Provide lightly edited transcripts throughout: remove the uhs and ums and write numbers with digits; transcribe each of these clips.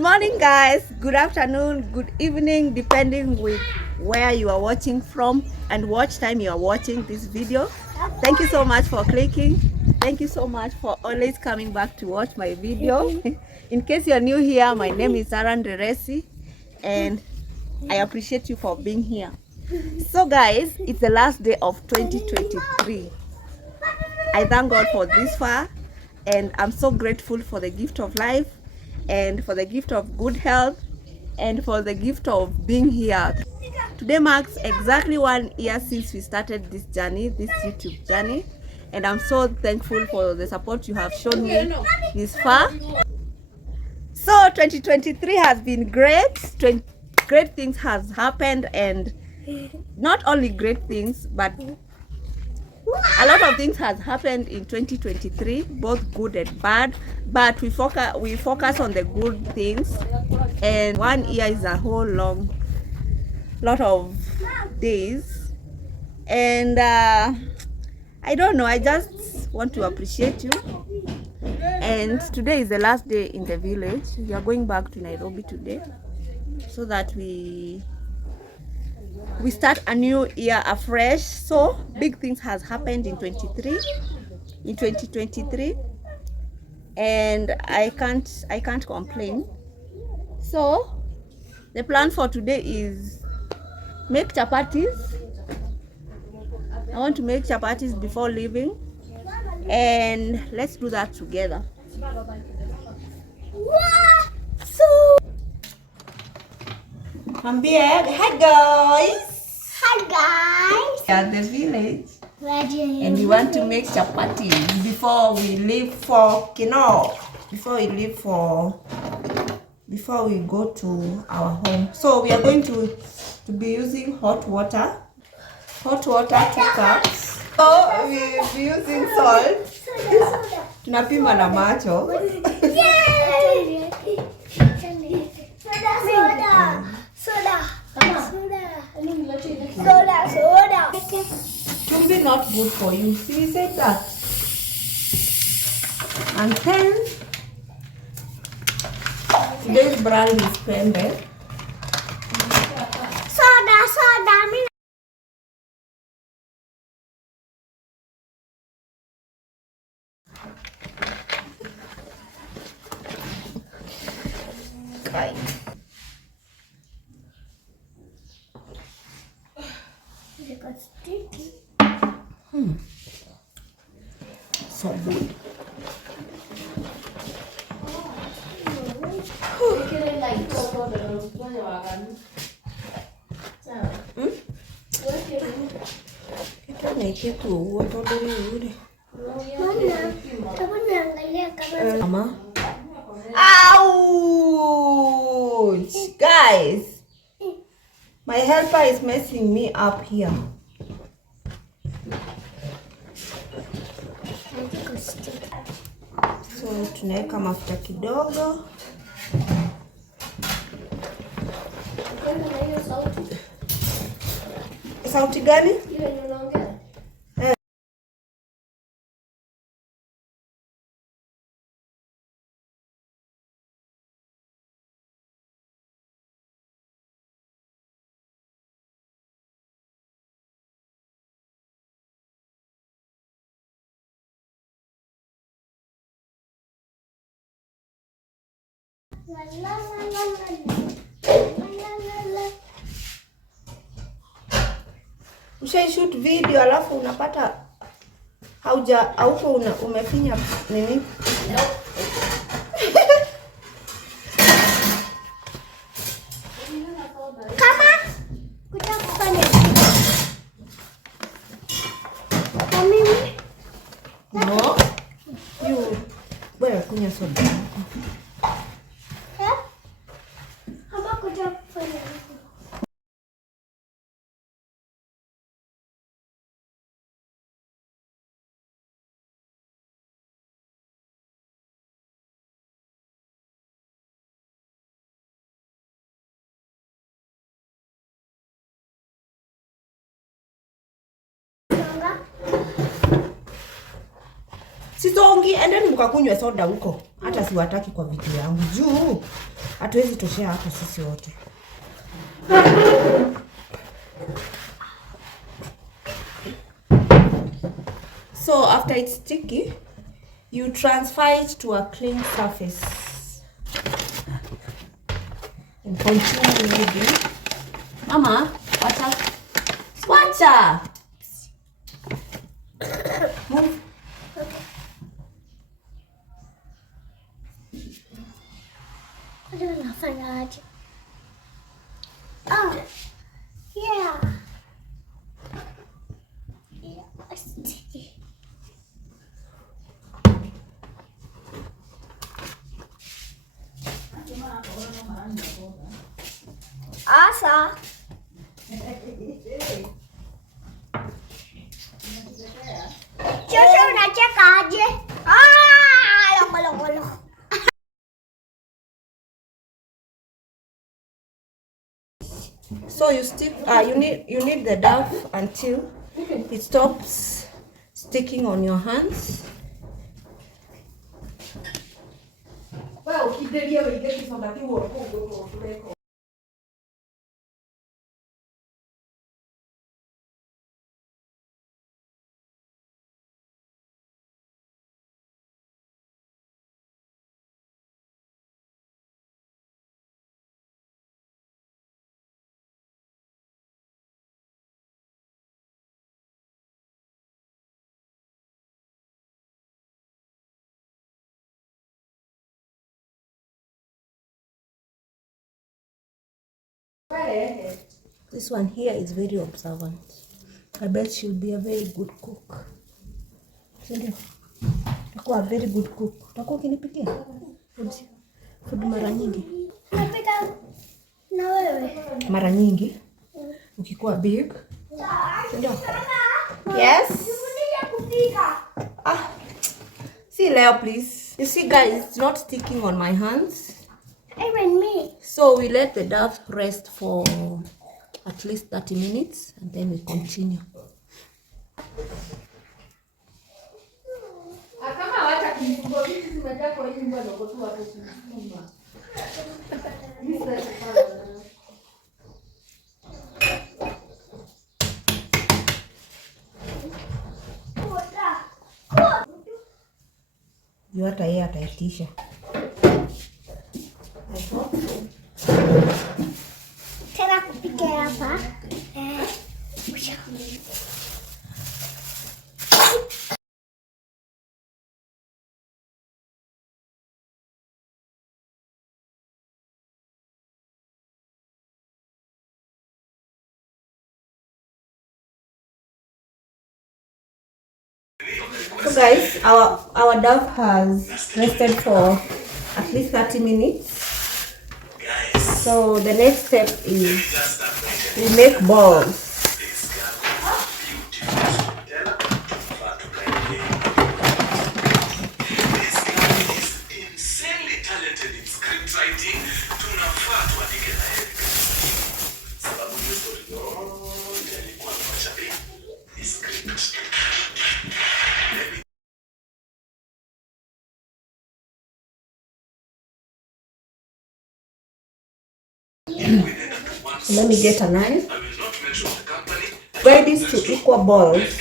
Good morning, guys. Good afternoon, good evening, depending with where you are watching from and watch time you are watching this video. Thank you so much for clicking. Thank you so much for always coming back to watch my video. In case you're new here, my name is Aran Deresi and I appreciate you for being here. So guys, it's the last day of 2023. I thank God for this far, and I'm so grateful for the gift of life and for the gift of good health and for the gift of being here. Today marks exactly 1 year since we started this journey, this YouTube journey, and I'm so thankful for the support you have shown me this far. So 2023 has been great. Great things has happened, and not only great things, but a lot of things has happened in 2023, both good and bad, but we focus on the good things. And 1 year is a whole long lot of days, and I don't know, I just want to appreciate you. And today is the last day in the village. We are going back to Nairobi today so that we start a new year afresh. So big things has happened in 2023, and I can't complain. So the plan for today is make chapatis. I want to make chapatis before leaving, and let's do that together. So hi guys. Hi guys. We are at the village and we want to make chapatis before we leave for Kino. Before we go to our home. So we are going to be using hot water 2 cups. So we'll be using salt. Tunapima na macho. Soda. Chumvi not good for you. See, we said that. And then today's brand is pembe. Soda. Kai. So good. Mama. Ouch! Guys, my helper is messing me up here. So tunaweka mafuta kidogo. Sauti gani? Usha shoot video alafu unapata hauko umefinya nini? Kama kuja kufanya mimi No. You bora kunywa soda. Kama kuja kufanya Sitongi, endeni mkakunywe soda huko. Hata siwataki kwa video yangu. Juu hatuwezi toshea hapa sisi wote. So after it's sticky, you transfer it to a clean surface. And continue kneading. Mama, wacha. Move. Oh, yeah. Yeah, sticky. Asa. Shosho unacheka aje? Loko. So you stick. You need the dough until it stops sticking on your hands. This one here is very observant. I bet she'll be a very good cook. Sindio? Utakuwa a very good cook. Utakuwa ukinipikia food mara nyingi. Napika na wewe. Mara nyingi. Ukikuwa big. Sindio? Yes? See leo please. You see guys, it's not sticking on my hands. Even me. So we let the dough rest for at least 30 minutes and then we continue. Juu hata yeye ataitisha. Tena kupika hapa. So guys, our dough has rested for at least 30 minutes. So the next step is we make balls. Let me get a knife. Divide this to equal balls.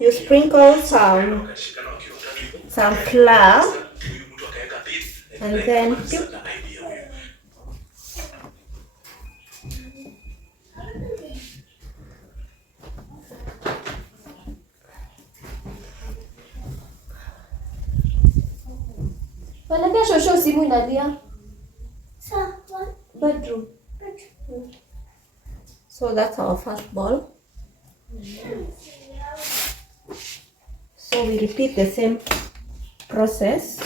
You sprinkle some flour and then dip. Wanaambia shosho simu inalia. Sawa. Bedroom. So that's our first ball. So we repeat the same process.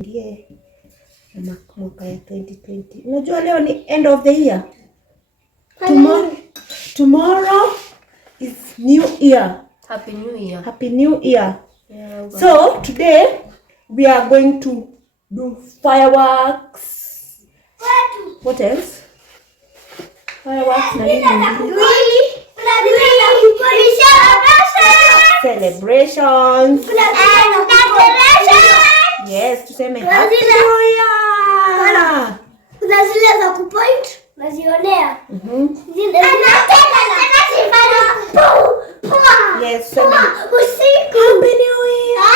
Ndiye mwaka ya 2020. Unajua leo ni end of the year. Tomorrow is new year. Happy New Year. Happy New Year. Yeah, so today we are going to do fireworks. What else? Fireworks na nini? Celebrations. Yes, tuseme Happy New Year. Kuna zile za kupoint nazionea. Yes, tuseme usiku. Happy New Year.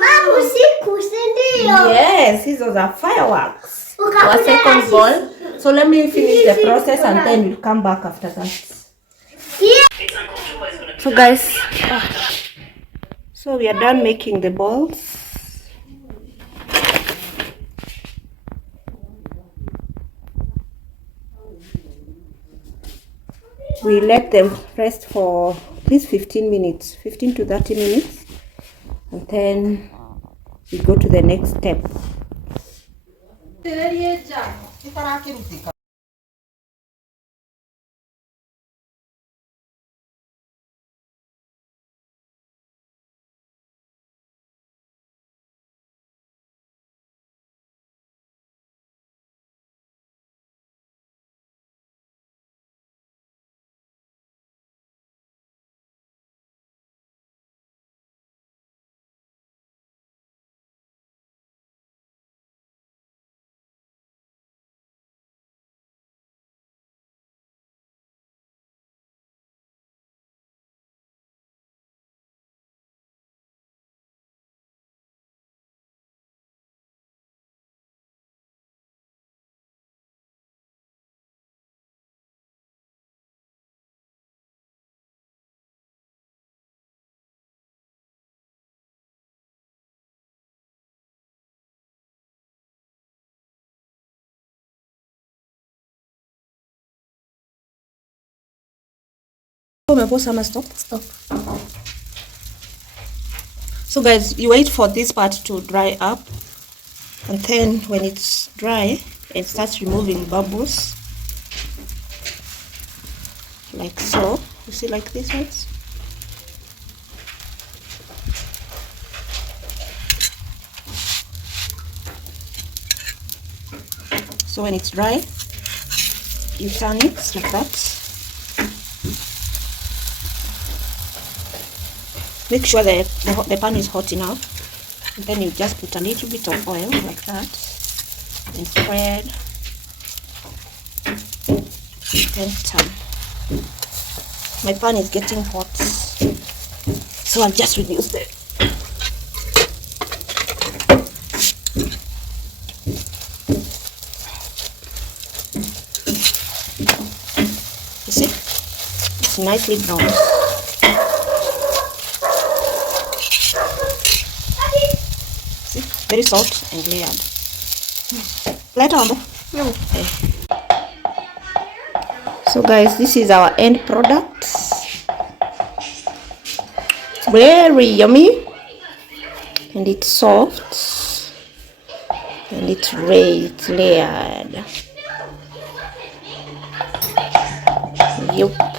Mama usiku si ndio? Yes, hizo za fireworks. Our second ball. So let me finish the process and then we'll come back after that. So guys, so we are done making the balls. We let them rest for at least 15 minutes, 15 to 30 minutes, and then we go to the next step. Stop. So guys, you wait for this part to dry up, and then when it's dry, it starts removing bubbles like so. You see, like this ones. So when it's dry, you turn it like that. Make sure that the pan is hot enough, and then you just put a little bit of oil like that and spread, then turn. My pan is getting hot, so I'll just reduce the you see, it's nicely brown. Very soft and layered. Light on. Okay. So guys, this is our end product. Very yummy, and it's soft, and it's layered. Yup.